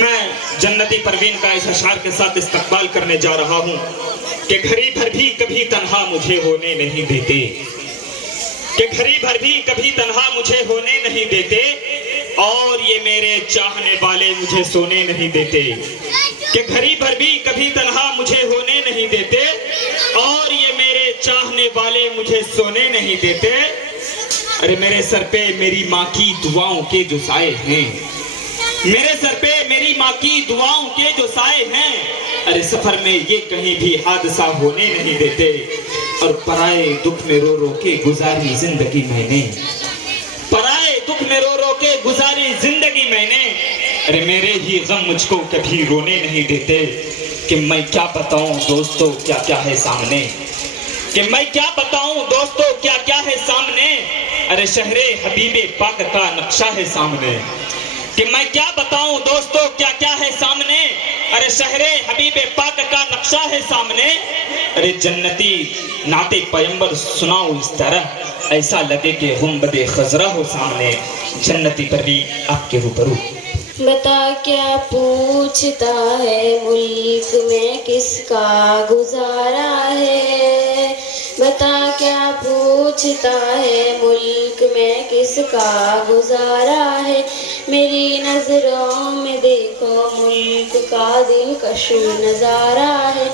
میں جنتی پروین کا اس اشعار کے ساتھ استقبال کرنے جا رہا ہوں کہ گھڑی بھر بھی کبھی تنہا مجھے ہونے نہیں دیتے، کہ گھڑی بھر بھی کبھی تنہا مجھے ہونے نہیں دیتے، اور یہ میرے چاہنے والے مجھے سونے نہیں دیتے، کہ گھڑی بھر بھی کبھی تنہا مجھے ہونے نہیں دیتے، اور یہ میرے چاہنے والے مجھے سونے نہیں دیتے۔ ارے میرے سر پہ میری ماں کی دعاؤں کے جو سائے ہیں، میرے سر پہ میری ماں کی دعاؤں کے جو سائے ہیں، ارے سفر میں یہ کہیں بھی حادثہ ہونے نہیں دیتے، اور پرائے دکھ میں رو رو کے گزاری زندگی میں نے، پرائے دکھ میں رو رو کے گزاری زندگی میں نے، ارے میرے ہی غم مجھ کو کبھی رونے نہیں دیتے، کہ میں کیا بتاؤں دوستو کیا کیا ہے سامنے، کہ میں کیا بتاؤں دوستو کیا کیا ہے سامنے، ارے شہر حبیب پاک کا نقشہ ہے سامنے، کہ میں کیا بتاؤں دوستو کیا کیا ہے سامنے، ارے شہر حبیب پاک کا نقشہ ہے سامنے، ارے جنتی نعت پیغمبر سناؤ اس طرح ایسا لگے کہ گنبد خضرا ہو سامنے۔ جنتی پر بھی آپ کے روبرو۔ بتا کیا پوچھتا ہے ملک میں کس کا گزارا ہے، بتا کیا پوچھتا ہے ملک میں کس کا گزارا ہے، میری نظروں میں دیکھو ملک کا دلکش نظارہ ہے،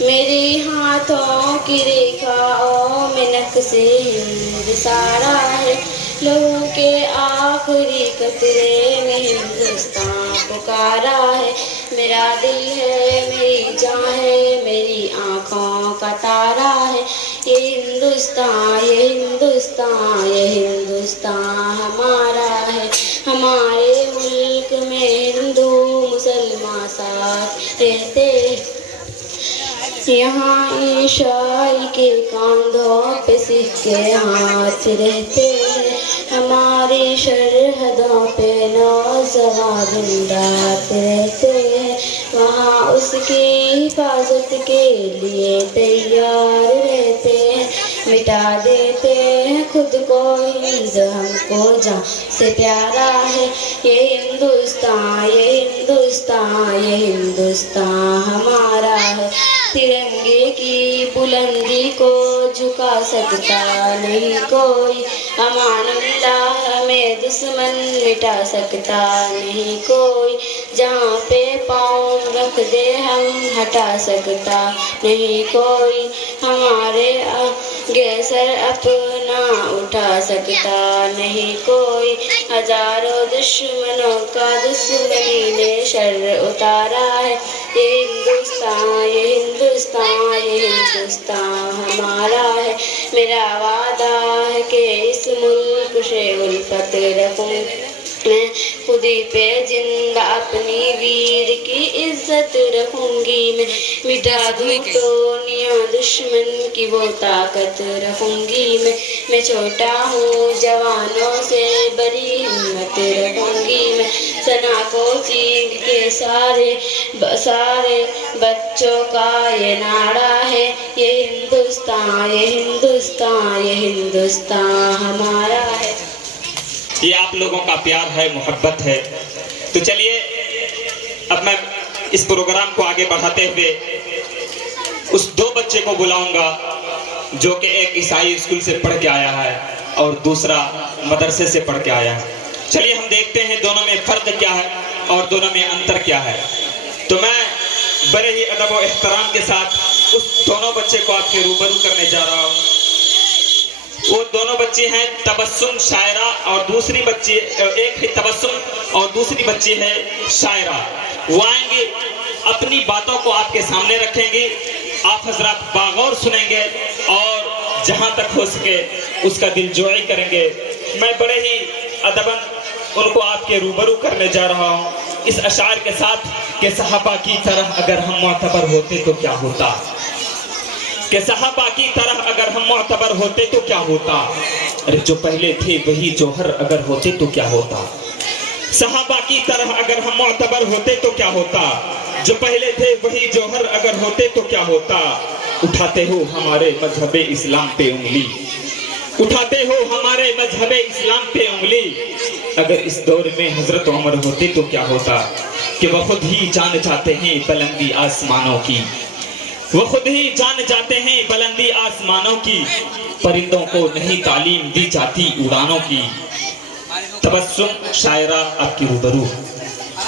میری ہاتھوں کی ریکھاؤں میں نقش ہند سارا ہے، لوگوں کے آخری قطرے میں ہندوستان پکارا ہے، میرا دل ہے میری جان ہے میری آنکھوں کا تارا ہے، یہ ہندوستان یہ ہندوستان یہ ہندوستان ہمارا ہے، ہمارے ملک میں ہندو مسلمان ساتھ رہتے ہیں، یہاں عیسائی کے کاندھوں پہ سکھ کے ہاتھ رہتے ہیں، ہماری سرحدوں پہ نوجوان بندات رہتے ہیں، وہاں اس کی حفاظت کے لیے تیار رہتے ہیں، مٹا دیتے ہیں خود کو ہند ہم کو جان سے پیارا ہے، یہ ہندوستان یہ ہندوستان یہ ہندوستان ہمارا ہے، ترنگے کی بلندی کو جھکا سکتا نہیں کوئی، امان اللہ ہمیں دشمن مٹا سکتا نہیں کوئی، جہاں پہ پاؤں رکھ دے ہم ہٹا سکتا نہیں کوئی، ہمارے آگے سر اپنا اٹھا سکتا نہیں کوئی، ہزاروں دشمنوں کا دشمنی نے شر اتارا ہے، یہ ہندوستان یہ ہندوستان یہ ہندوستان ہمارا ہے، میرا وعدہ ہے کہ اس ملک سے الفت رکھوں میں، خودی پہ زندہ اپنی ویر کی عزت رکھوں گی میں، مٹا دوں دنیا دشمن کی وہ طاقت رکھوں گی میں چھوٹا ہوں جوانوں سے بڑی ہمت رکھوں گی میں، ثنا کو چین کے سارے بچوں کا یہ نعرہ ہے، یہ ہندوستان یہ ہندوستان یہ ہندوستان ہمارا ہے۔ یہ آپ لوگوں کا پیار ہے محبت ہے، تو چلیے اب میں اس پروگرام کو آگے بڑھاتے ہوئے اس دو بچے کو بلاؤں گا جو کہ ایک عیسائی اسکول سے پڑھ کے آیا ہے اور دوسرا مدرسے سے پڑھ کے آیا ہے، چلیے ہم دیکھتے ہیں دونوں میں فرق کیا ہے اور دونوں میں انتر کیا ہے۔ تو میں بڑے ہی ادب و احترام کے ساتھ اس دونوں بچے کو آپ کے روبرو کرنے جا رہا ہوں۔ وہ دونوں بچی ہیں تبسم شاعرہ اور دوسری بچی ایک ہے تبسم اور دوسری بچی ہے شاعرہ، وہ آئیں گی اپنی باتوں کو آپ کے سامنے رکھیں گی، آپ حضرات باغور سنیں گے اور جہاں تک ہو سکے اس کا دل جوئی کریں گے۔ میں بڑے ہی ادباً ان کو آپ کے روبرو کرنے جا رہا ہوں اس اشعار کے ساتھ کہ صحابہ کی طرح اگر ہم معتبر ہوتے تو کیا ہوتا، کہ صحابہ کی طرح اگر ہم معتبر ہوتے تو کیا ہوتا، ارے جو پہلے تھے وہی جوہر اگر ہوتے تو کیا ہوتا، صحابہ کی طرح اگر ہم معتبر ہوتے تو کیا ہوتا، جو پہلے تھے وہی جوہر اگر ہوتے تو کیا ہوتا، اٹھاتے ہو ہمارے مذہب اسلام پہ انگلی، اٹھاتے ہو ہمارے مذہب اسلام پہ انگلی. اگر اس دور میں حضرت عمر ہوتے تو کیا ہوتا کہ وہ خود ہی جان جاتے ہیں بلندی آسمانوں کی. وہ خود ہی جان جاتے ہیں بلندی آسمانوں کی. پرندوں کو نہیں تعلیم دی جاتی اڑانوں کی. تبسم شاعرہ آپ کی روبرو.